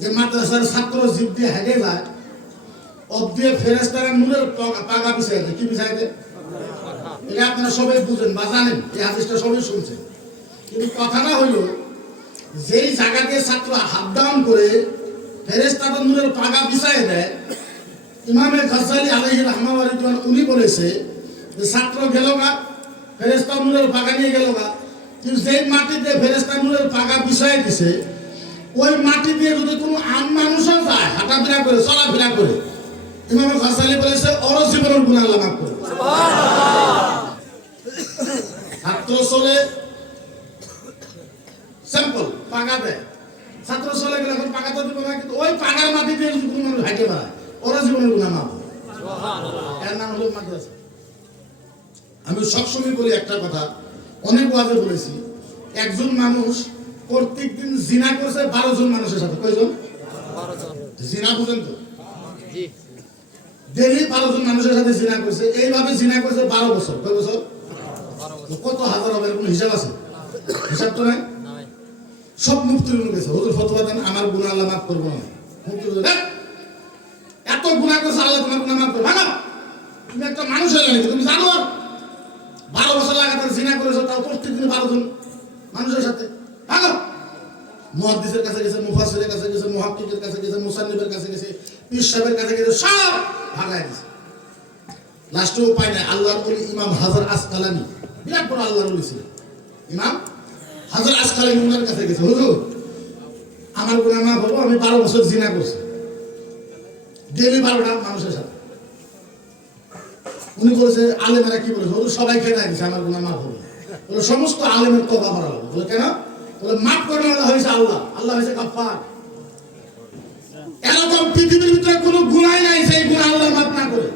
যে মাদ্রাসার ছাত্র জিপ দিয়ে হেঁটে যায় অব্দিয়ে ফেরেশতারা নূরের পাগা বিছাই দেয়। কি বিছাই দেয়? এটা আপনারা সবাই বুঝেন বা জানেন, এই হাদিসটা সবাই শুনছেন। কিন্তু কথাটা হইল যেই জায়গা দিয়ে ছাত্র হাত ডাউন করে ফেরেশতাদের নূরের পাগা বিছাই দেয়, ইমামে গাজ্জালি আলাইহি রাহমাতুল্লাহ উনি বলেছে যে ছাত্র গেল গা, ফেরেশতা নূরের পাগা নিয়ে গেল গা, কিন্তু যেই মাটিতে ফেরেশতা নূরের পাগা বিছাই দিছে ওই মাটি দিয়ে যদি কোনো আম মানুষও যায় হাঁটাফেরা করে চলাফেরা করে, ইমাম গাজ্জালি বলেছে ওর জীবনের গুনাহ আল্লাহ মাফ করে। ছাত্র চলে সিম্পল পাগা দেয়, ছাত্র চলে গেলে এখন পাগা তো দিব না, কিন্তু ওই পাগার মাটি দিয়ে যদি কোনো মানুষ হাঁটে বেড়ায় ওর জীবনের গুনাহ মাফ হয়। এর নাম হলো মাদ্রাসা। আমি সবসময় বলি একটা কথা, অনেক ওয়াজে বলেছি, একজন মানুষ প্রত্যেকদিন জিনা করছে 12 জন মানুষের সাথে। কয়জন? 12 জন। জিনা বুঝেন তো? জি। ডেইলি 12 জন মানুষের সাথে জিনা করছে, এইভাবে জিনা করছে 12 বছর। কয় বছর? 12 বছর। কত হাজার হবে এর কোনো হিসাব আছে? হিসাব তো নাই। সব মুফতির গেছে, হুজুর ফতোয়া দেন আমার গুনাহ আল্লাহ মাফ করবে না। মুফতি বলে এত গুনাহ করছে আল্লাহ তোমার গুনাহ মাফ করবে না। তুমি একটা মানুষ হলে নাকি তুমি জানো 12 বছর লাগাতার জিনা করেছো, তাও প্রত্যেকদিন 12 জন মানুষের সাথে। ভালো মুহাদ্দিসের কাছে গেছে, মুফাসসিরের কাছে গেছে, মুহাক্কিকের কাছে গেছে, মুসান্নিফের কাছে গেছে, পীর সাহেবের কাছে গেছে, সব ভাগায় দিয়েছে। লাস্টে উপায় নাই, আল্লাহর ওলি ইমাম হাজার আসকালানি, বিরাট বড় আল্লাহর ওলি ছিল, ইমাম হাজার আসকালানি ওনার কাছে গেছে, হুজুর আমার গুনাহ মাফ হলো, আমি 12 বছর জিনা করছি ডেইলি 12টা মানুষের সাথে। উনি বলেছে আলেমেরা কি বলেছে, হুজুর সবাই খেয়ে দিয়েছে আমার গুনাহ মাফ হলো। বলে সমস্ত আলেমের তওবা করা হবে। বলে কেন? বলে মাফ করে দেওয়া হয়েছে আল্লাহ, আল্লাহ হয়েছে গাফফার। এরকম পৃথিবীর ভিতরে কোনো গুনাহ নাই সেই গুনাহ আল্লাহ মাফ না করে।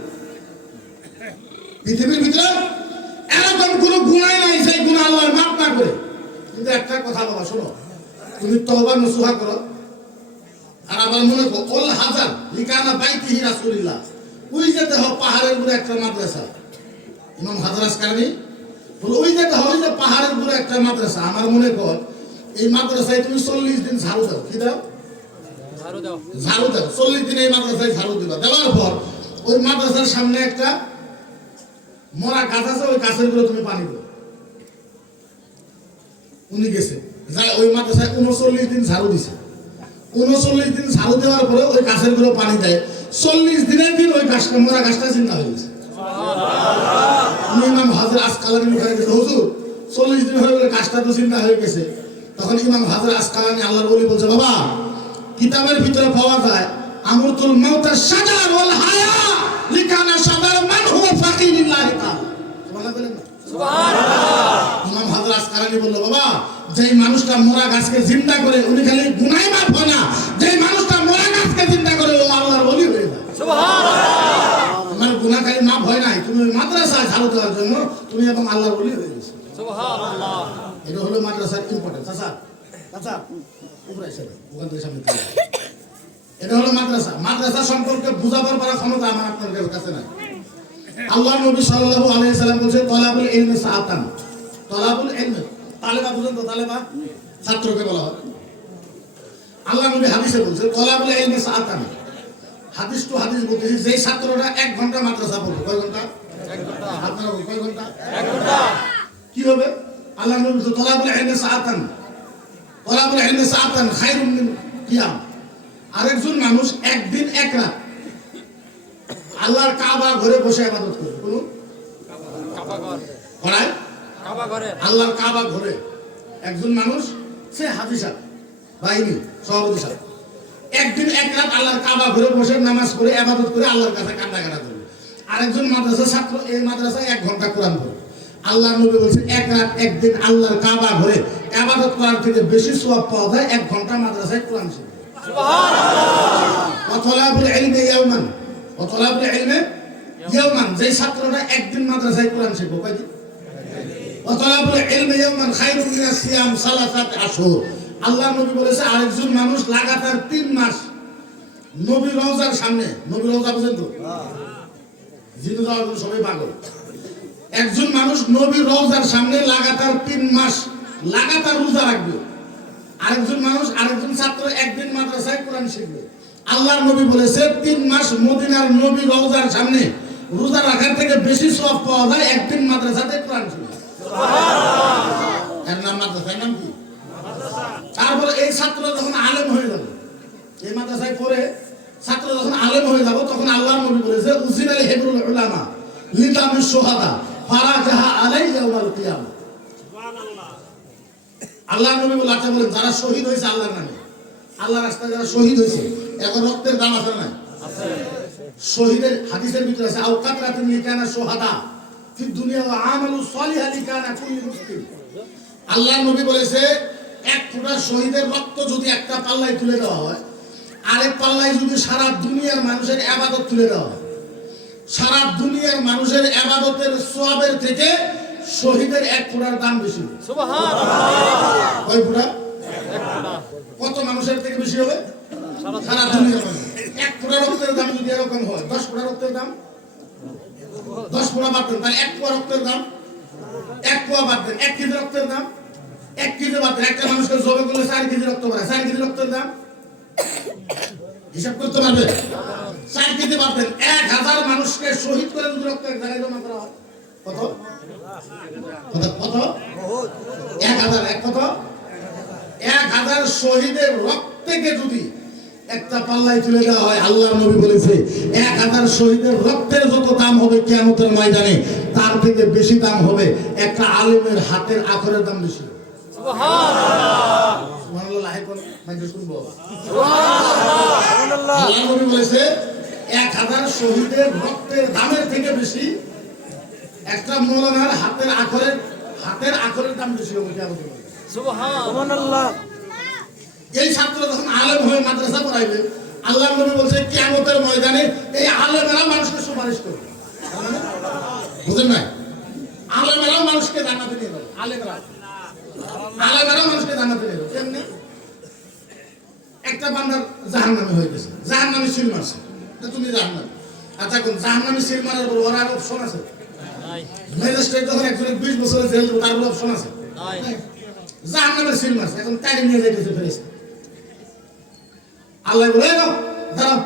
পৃথিবীর ভিতরে এরকম কোনো গুনাহ নাই সেই গুনাহ আল্লাহ মাফ না করে। কিন্তু একটা কথা বাবা শোনো, তুমি তওবা নসুহা করো আর আবার মনে করো ওল হাজার লিকানা বাইতিহি রাসূলুল্লাহ, ওই যে দেখো পাহাড়ের উপরে একটা মাদ্রাসা, ইমাম হাজার আসকালানি বলে ওই যে দেখো ওই যে পাহাড়ের উপরে একটা মাদ্রাসা, আমার মনে কর এই মাদ্রাসায় তুমি 40 দিন ঝাড়ু দাও। কি দাও? ঝাড়ু দাও। 40 দিন এই মাদ্রাসায় ঝাড়ু দিবা। দেওয়ার পর ওই মাদ্রাসার সামনে একটা মরা গাছ আছে, ওই গাছের উপরে তুমি পানি দাও। উনি গেছে যায় ওই মাদ্রাসায় 39 দিন ঝাড়ু দিছে। 39 দিন ঝাড়ু দেওয়ার পরে ওই গাছের উপরে পানি দেয়। 40 দিনের দিন ওই গাছটা মরা গাছটা চিন্তা হয়ে গেছে। ইমাম হাজার আসকালানি মুখে গেছে, হুজুর 40 দিন হয়ে গেলে গাছটা তো চিন্তা হয়ে গেছে। তখন ইমাম হাজার আসকালানি আল্লাহর ওলি বলছে, বাবা কিতাবের ভিতরে পাওয়া যায় আমরতুল মাউতা সাজার ওয়াল হায়া লিকানা সাদার মান হুয়া ফাকিরিল্লাহি তাআলা। সুবহানাল্লাহ বলেন না? সুবহানাল্লাহ। ইমাম হাজার আসকালানি বলল, বাবা যেই মানুষটা মরা গাছকে জিন্দা করে উনি খালি গুনাহ মাফ হয় না, যেই মানুষটা মরা গাছকে জিন্দা করে ও আল্লাহর ওলি হয়ে যায়। সুবহানাল্লাহ। তোমার গুনাহ খালি মাফ হয় নাই, তুমি মাদ্রাসায় ঝাড়ু দেওয়ার জন্য তুমি এবং আল্লাহর ওলি হয়ে গেছো। সুবহানাল্লাহ। এটা হলো মাদ্রাসার ইম্পর্টেন্স। আচ্ছা আচ্ছা উপরে এসে ওখান থেকে সামনে থেকে। এটা হলো মাদ্রাসা। মাদ্রাসা সম্পর্কে বুঝাবার পারা ক্ষমতা আমার আপনাদের কাছে নাই। আল্লাহ নবী সাল্লাল্লাহু আলাইহি সাল্লাম বলেছেন তলাবুল ইলমি সাআতান। তলাবুল ইলমি তালেবা বুঝেন তো? তালেবা ছাত্রকে বলা হয়। আল্লাহ নবী হাদিসে বলেছেন তলাবুল ইলমি সাআতান। হাদিস টু হাদিস বলতেছি, যেই ছাত্ররা 1 ঘন্টা মাদ্রাসা পড়বে, কয় ঘন্টা? 1 ঘন্টা। আপনারা কয় ঘন্টা? 1 ঘন্টা। কি হবে? আল্লাহ নবী বলেছেন তলাবুল ইলমি সাআতান, তলাবুল ইলমি সাআতান খায়রুম মিন কিয়াম। আরেকজন মানুষ একদিন এক রাত আল্লাহর কাবা ঘরে বসে ইবাদত করবে। কোন কাবা ঘর করায়? কাবা ঘরে, আল্লাহর কাবা ঘরে একজন মানুষ, সে হাজী সাহেব বাহিনী সভাপতি সাহেব, একদিন এক রাত আল্লাহর কাবা ঘরে বসে নামাজ পড়ে ইবাদত করে আল্লাহর কাছে কান্নাকাটা করবে। আরেকজন মাদ্রাসা ছাত্র এই মাদ্রাসায় 1 ঘন্টা কোরআন পড়বে। আল্লাহর নবী বলেছেন এক রাত একদিন আল্লাহর কাবা ঘরে ইবাদত করার থেকে বেশি সওয়াব পাওয়া যায় 1 ঘন্টা মাদ্রাসায় কোরআন শিখে। সুবহানাল্লাহ। ওয়াতলাবুল ইলমি ইয়াওমান, ওয়াতলাবুল ইলমি ইয়াওমান, যে ছাত্ররা একদিন মাদ্রাসায় কোরআন শিখবে কয়দিন? ওয়াতলাবুল ইলমি ইয়াওমান খায়রুম মিনাস সিয়াম সালাসাত আশহুর। আল্লাহ নবী বলেছে আরেকজন মানুষ লাগাতার 3 মাস নবী রওজার সামনে, নবী রওজা বুঝেন তো? জিনে যাওয়ার জন্য সবাই পাগল। একজন মানুষ নবী রওজার সামনে লাগাতার 3 মাস লাগাতার রোজা রাখবে। আরেকজন মানুষ আরেকজন ছাত্র একদিন মাদ্রাসায় কোরআন শিখবে। আল্লাহর নবী বলেছে 3 মাস মদিনার নবী রওজার সামনে রোজা রাখার থেকে বেশি সওয়াব পাওয়া যায় একদিন মাদ্রাসাতে কোরআন শিখলে। সুবহানাল্লাহ। এর নাম মাদ্রাসার নাম কি? মাদ্রাসা। তারপরে এই ছাত্র যখন আলেম হয়ে যাবে, এই মাদ্রাসায় পড়ে ছাত্র যখন আলেম হয়ে যাবে, তখন আল্লাহর নবী বলেছে উজিলাল হিবরুল উলামা লিতামিশ শুহাদা ফারাজাহা আলাইহি ইয়াউমাল কিয়ামah। সুবহানাল্লাহ। আল্লাহর নবী বলেন যারা শহীদ হয়েছে আল্লাহর নামে, আল্লাহর রাস্তায় যারা শহীদ হয়েছে, এখন রক্তের দাম আছে না? আছে। শহীদের হাদিসের ভিতরে আছে আও কাতরাতুন লিকানা শুহাদা ফি দুনিয়া ওয়া আমালু সালিহা লিকানা কুল্লি মুসলিম। আল্লাহর নবী বলেছে এক ফোঁটা শহীদের রক্ত যদি একটা পাল্লায় তুলে দেওয়া হয়, আরেক পাল্লায় যদি সারা দুনিয়ার মানুষের ইবাদত তুলে দেওয়া হয়, সারা দুনিয়ার মানুষের ইবাদতের সওয়াবের থেকে শহীদের এক ফোঁটার দাম বেশি। সুবহানাল্লাহ। কয় ফোঁটা? এক ফোঁটা। কত মানুষের থেকে বেশি হবে? সারা দুনিয়ার মানুষ। এক ফোঁটা রক্তের দাম যদি এরকম হয়, 10 ফোঁটা রক্তের দাম 10 ফোঁটা বাদ দেন, তাহলে 1 পোয়া রক্তের দাম 1 পোয়া বাদ দেন, 1 কেজি রক্তের দাম 1 কেজি বাদ দেন, একটা মানুষকে জবে করলে 4 কেজি রক্ত পায়, 4 কেজি রক্তের দাম হিসাব করতে পারবে? 4 কেজি বাদ দেন, 1000 মানুষকে শহীদ করে যদি রক্ত এক জায়গায় জমা করা হয়, কত কত কত? 1000 এক কত? 1000 শহীদের রক্তকে যদি একটা পাল্লায় তুলে দেওয়া হয়, আল্লাহর নবী বলেছে 1000 শহীদের রক্তের যত দাম হবে কিয়ামতের ময়দানে, তার থেকে বেশি দাম হবে একটা আলেমের হাতের আখরের দাম বেশি। সুবহানাল্লাহ। সুবহানাল্লাহ। এখন মাইকে শুনবো। সুবহানাল্লাহ। আল্লাহর নবী বলেছে 1000 শহীদের রক্তের দামের থেকে বেশি একটা মওলানার হাতের আখরের দাম বেশি হবে কিয়ামতের ময়দানে। সুবহানাল্লাহ। এই ছাত্র যখন আলেম হয়ে মাদ্রাসা পড়াইবে, আল্লাহর নবী বলছে কিয়ামতের ময়দানে এই আলেমেরা মানুষকে সুপারিশ করবে। বুঝেন না? আলেমেরা মানুষকে জান্নাতে নিয়ে যাবে। আলেমেরা মানুষকে জান্নাতে নিয়ে যাবে। কেমনে? একটা বান্দার জাহান্নামী হয়ে গেছে, জাহান্নামী সিল মারছে, তুমি জাহান্নামী। আচ্ছা, কোন জাহান্নামী সিল মারার পর ওর আর অপশন আছে? ম্যাজিস্ট্রেট যখন একজনের 20 বছরের জেল দেবে, তার অপশন আছে? জাহান্নামের সিল মারছে, এখন তাকে নিয়ে যাইতেছে ফেরেশতা। আল্লাহ বলে দাও, দাঁড়াও,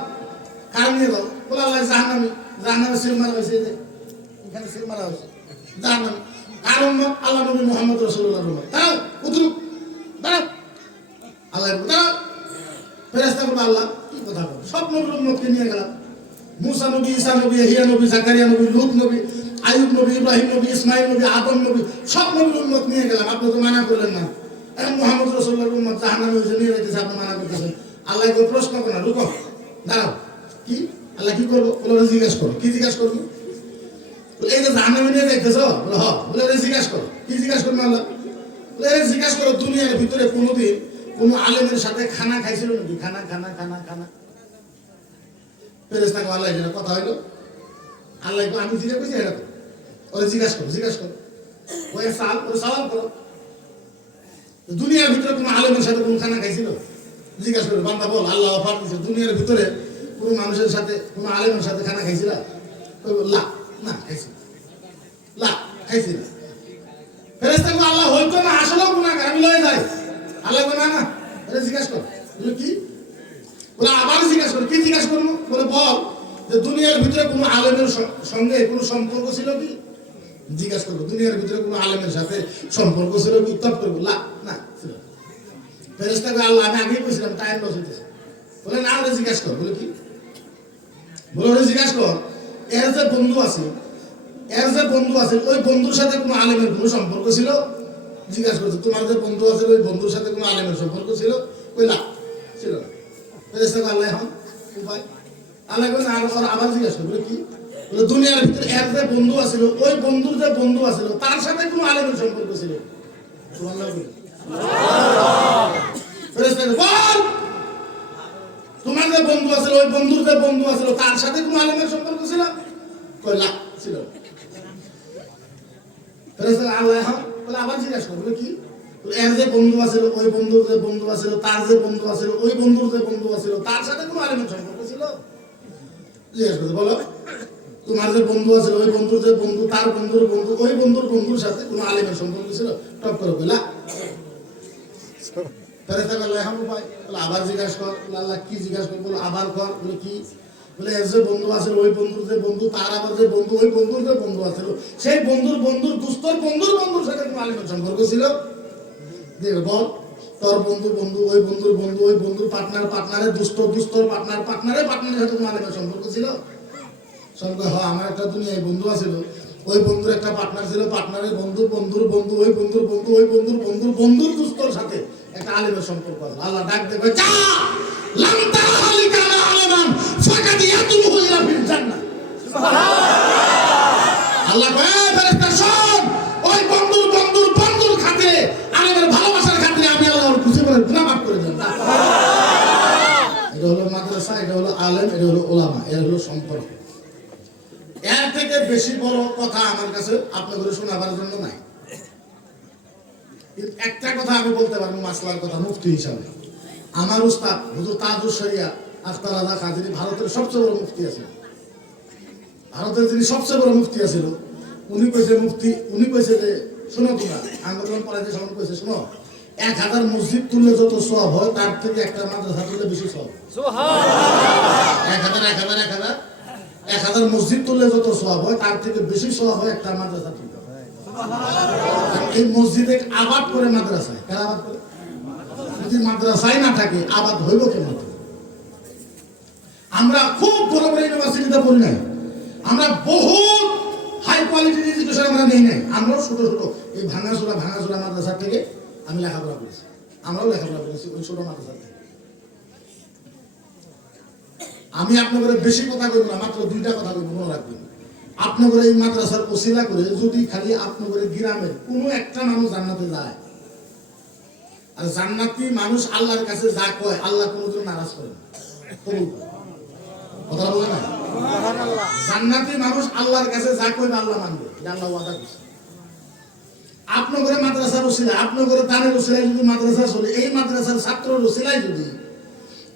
কার নিয়ে দাও? বলে আল্লাহ জাহান্নামের সিল মারা হয়েছে, যে এখানে সিল মারা হয়েছে জাহান্নামী। কারণ আল্লাহ নবী মুহাম্মদ রাসূলুল্লাহ। দাঁড়াও, উঠুক, দাঁড়াও। আল্লাহ দাঁড়াও। ফেরেশতা বলে আল্লাহ কি কথা বল? সব নবীর উম্মতকে নিয়ে গেলাম, মুসা নবী, ঈসা নবী, ইয়াহইয়া নবী, জাকারিয়া নবী, লূত নবী, আইয়ুব নবী, ইব্রাহিম নবী, ইসমাঈল নবী, আদম নবী, সব নবীর উম্মত নিয়ে গেলাম, আপনি তো মানা করলেন না। এখন মুহাম্মদ রাসূলুল্লাহর উম্মত জাহান্নামে হয়েছে, নিয়ে যাইতেছে, আপনি মানা করতেছেন। আল্লাহ কেউ প্রশ্ন করে না, রুকো, দাঁড়াও। কি আল্লাহ কি করবো? বলে জিজ্ঞাসা করো। কি জিজ্ঞাসা করবো? এই যে জাহান্নামে নিয়ে যাইতেছ, বলে হ। বলে জিজ্ঞাসা করো। কি জিজ্ঞাসা করবো? আল্লাহ বলে জিজ্ঞাসা করো দুনিয়ার ভিতরে কোনোদিন কোন আলেমের সাথে খানা খাইছিল নাকি? খানা খানা খানা খানা। ফেরেশতা আল্লাহ এটা কথা হইলো। আল্লাহ আমি জিজ্ঞাসা করছি, এটা ওরে জিজ্ঞাসা করো, জিজ্ঞাসা করো, ওই সওয়াল করো, দুনিয়ার ভিতরে কোন আলেমের সাথে কোন খানা খাইছিল? জিজ্ঞাসা করো। বান্দা বল, আল্লাহ অফার দিচ্ছে, দুনিয়ার ভিতরে কোন মানুষের সাথে কোন আলেমের সাথে খানা খাইছিল? লা, না খাইছি, লা খাইছি না। ফেরেশতা আল্লাহ হইতো না, আসলেও গুনাহগার, আমি লয়ে যাই। আল্লাহ না না, এটা জিজ্ঞাসা কর। কি বলে? আবার জিজ্ঞাসা করো। কি জিজ্ঞাসা করবো? বলে বল যে দুনিয়ার ভিতরে কোনো আলেমের সঙ্গে কোনো সম্পর্ক ছিল কি? জিজ্ঞাসা করবো দুনিয়ার ভিতরে কোনো আলেমের সাথে সম্পর্ক ছিল কি? উত্তর করবো লা, না ছিল। ফেরেশতা আল্লাহ আমি আগেই বলছিলাম টাইম লস হইতেছে। বলে না, ওরা জিজ্ঞাসা কর। বলে কি? বলে ওরা জিজ্ঞাসা কর, এর যে বন্ধু আছে ওই বন্ধুর সাথে কোনো আলেমের কোনো সম্পর্ক ছিল? জিজ্ঞাসা করছে তোমার যে বন্ধু আছে ওই বন্ধুর সাথে কোনো আলেমের সম্পর্ক ছিল? ওই না, ছিল না। ফেরেশতা আল্লাহ এখন উপায় আল্লাহ আবার জিজ্ঞাসা করে। কি বলে? দুনিয়ার ভিতরে এর যে বন্ধু আছিল ওই বন্ধুর যে বন্ধু আছিল তার সাথে কোনো আলেমের সম্পর্ক ছিল? সুবহানাল্লাহ। ফেরেশতা বল তোমার যে বন্ধু আছিল ওই বন্ধুর যে বন্ধু আছিল তার সাথে কোনো আলেমের সম্পর্ক ছিল? কই না, ছিল। ফেরেশতা আল্লাহ এখন বলে আবার জিজ্ঞাসা করে। কি এর যে বন্ধু আছিল ওই বন্ধুর যে বন্ধু আছিল তার যে বন্ধু আছিল ওই বন্ধুর যে বন্ধু আছিল তার সাথে কোনো আলেমের সম্পর্ক ছিল? জিজ্ঞাসা করছে। বলো তোমার যে বন্ধু আছিল ওই বন্ধুর যে বন্ধু তার বন্ধুর বন্ধু ওই বন্ধুর বন্ধুর সাথে কোনো আলেমের সম্পর্ক ছিল? টপ করে বলা ফেরেশতা বলে এখন উপায়, বলে আবার জিজ্ঞাসা কর, বলে আল্লাহ কি জিজ্ঞাসা কর, বলে আবার কর, বলে কি, বলে এর যে বন্ধু আছে ওই বন্ধুর যে বন্ধু, তার আবার যে বন্ধু ওই বন্ধুর যে বন্ধু আছে, সেই বন্ধুর দুস্তর বন্ধুর সাথে কোনো আলিমের সম্পর্ক ছিল? বল, তোর বন্ধু ওই বন্ধুর পার্টনারের দুস্তর পার্টনারের সাথে কোনো আলিমের সম্পর্ক ছিল? সঙ্গে হয় আমার একটা দুনিয়ায় বন্ধু আছে, ওই বন্ধুর একটা পার্টনার ছিল, পার্টনারের বন্ধুর ওই বন্ধুর দুস্তর সাথে একটা আলিমের সম্পর্ক আছে। আল্লাহ ডাক দেবে, যা লাম তারা হালিকানা আলামান ফাকাদ ইয়াতুহু ইলা ফিল জান্নাহ। আল্লাহ কয়, ফেরেশতা শোন, ওই বন্ধুর খাতিরে, আলেমের ভালোবাসার খাতিরে আমি আল্লাহ ওর খুশি করে গুনাহ মাফ করে দেন। এটা হলো মাদ্রাসা, এটা হলো আলেম, এটা হলো ওলামা, এটা হলো সম্পর্ক। এর থেকে বেশি বড় কথা আমার কাছে আপনাদের শোনাবার জন্য নাই। একটা কথা আমি বলতে পারবো মাসলার কথা মুফতি হিসাবে। আমার উস্তাদ হুজুর তাজুল শরিয়া আখতার আদা কাজী ভারতের সবচেয়ে বড় মুফতি আছেন, ভারতের যিনি সবচেয়ে বড় মুফতি আছেন, উনি কইছে যে শোনো তোমরা আন্দোলন করে যে সময় কইছে, শোনো 1000 মসজিদ তুললে যত সওয়াব হয় তার থেকে একটা মাদ্রাসা তুললে বেশি সওয়াব। সুবহানাল্লাহ। 1000 মসজিদ তুললে যত সওয়াব হয় তার থেকে বেশি সওয়াব হয় একটা মাদ্রাসা তুললে। এই মসজিদে আবাদ করে মাদ্রাসায়, কারা আবাদ করে? যদি মাদ্রাসায় না থাকে আবাদ হইব কেমন? আমরা খুব বড় বড় ইউনিভার্সিটিতে পড়ি নাই, আমরা বহুত হাই কোয়ালিটির এডুকেশন আমরা নেই নাই, আমরাও ছোট এই ভাঙাচোরা মাদ্রাসা থেকে আমি লেখাপড়া করেছি, আমরাও লেখাপড়া করেছি ওই ছোট মাদ্রাসা থেকে। আমি আপনাদের বেশি কথা কইব না, মাত্র 2টা কথা কইব, মনে রাখবেন। আপনাদের এই মাদ্রাসার ওসিলা করে যদি খালি আপনাদের গ্রামের কোনো একটা মানুষ জান্নাতে যায়, আর জান্নাতি মানুষ আল্লাহর কাছে যা কয় আল্লাহ কোনোদিন নারাজ করে না, কবুল করে। কথা বলে না? সুবহানাল্লাহ। জান্নাতি মানুষ আল্লাহর কাছে যা কইবে আল্লাহ মানবে, এটা আল্লাহ ওয়াদা করছে। আপনাদের মাদ্রাসার ওসিলা, আপনাদের দানের ওসিলায় যদি মাদ্রাসা চলে, এই মাদ্রাসার ছাত্রের ওসিলায় যদি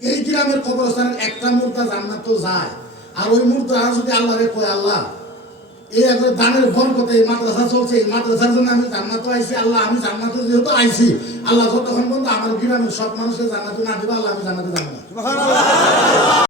এই গ্রামের কবরস্থানের একটা মুর্দা জান্নাত যায়, আর ওই মুর্দা যদি আল্লাহরে কয় আল্লাহ এই একবার দানের বরকতে এই মাদ্রাসা চলছে, এই মাদ্রাসার জন্য আমি জান্নাতে আইছি, আল্লাহ আমি জান্নাতে যেহেতু আইছি, আল্লাহ যতক্ষণ পর্যন্ত আমার গ্রামের সব মানুষকে জান্নাতে না দিবা আল্লাহ আমি জান্নাতে যাব না। সুবহানাল্লাহ।